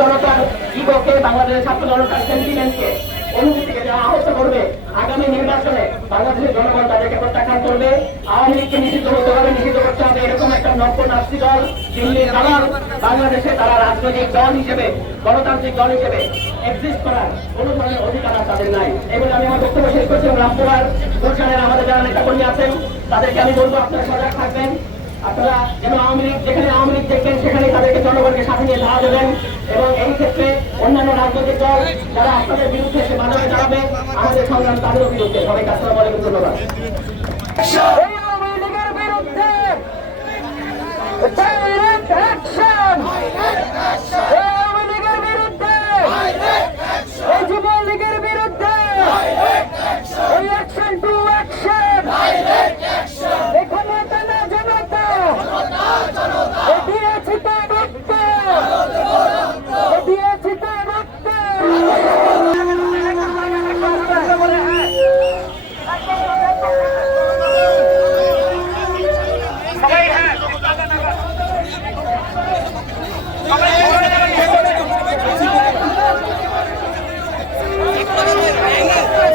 জনতার ইগোকে বাংলাদেশের ছাত্র জনতার সেন্টিমেন্টকে অনুভূতিকে আহত করবে আগামী নির্বাচনে বাংলাদেশের জনগণ তাদেরকে প্রত্যাখ্যান করবে। আওয়ামী লীগকে নিষিদ্ধ করতে হবে, নিষিদ্ধ করতে হবে। এরকম একটা নব্য নাস্তি দল দিল্লির দালাল। বাংলাদেশে তারা রাজনৈতিক দল হিসেবে, গণতান্ত্রিক দল হিসেবে এক্সিস্ট করার কোনো ধরনের অধিকার তাদের নাই। এগুলো আমি আমার বক্তব্য শেষ করছি রামপুরার গুলশানের আমাদের যারা নেতাকর্মী আছেন, তাদেরকে আমি বলব আপনারা সজাগ থাকবেন। আপনারা যেন আওয়ামী লীগ, যেখানে আওয়ামী লীগ দেখবেন সেখানে তাদেরকে জনগণকে সাথে নিয়ে দাঁড়া দেবেন। অন্যান্য রাজনৈতিক দল যারা আপনাদের বিরুদ্ধে সে বাজারে দাঁড়াবে আমাদের সংগ্রাম তাদেরও বিরুদ্ধে সবাইকে আসসালাম আলাইকুম, ধন্যবাদ।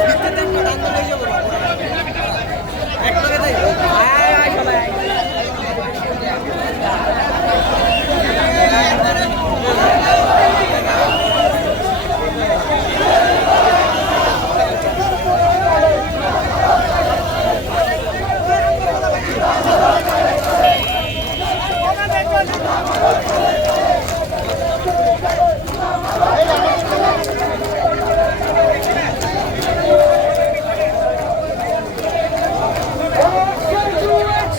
ভিত্তিতে একটা দাঙ্গা হয়েছে বড় বড়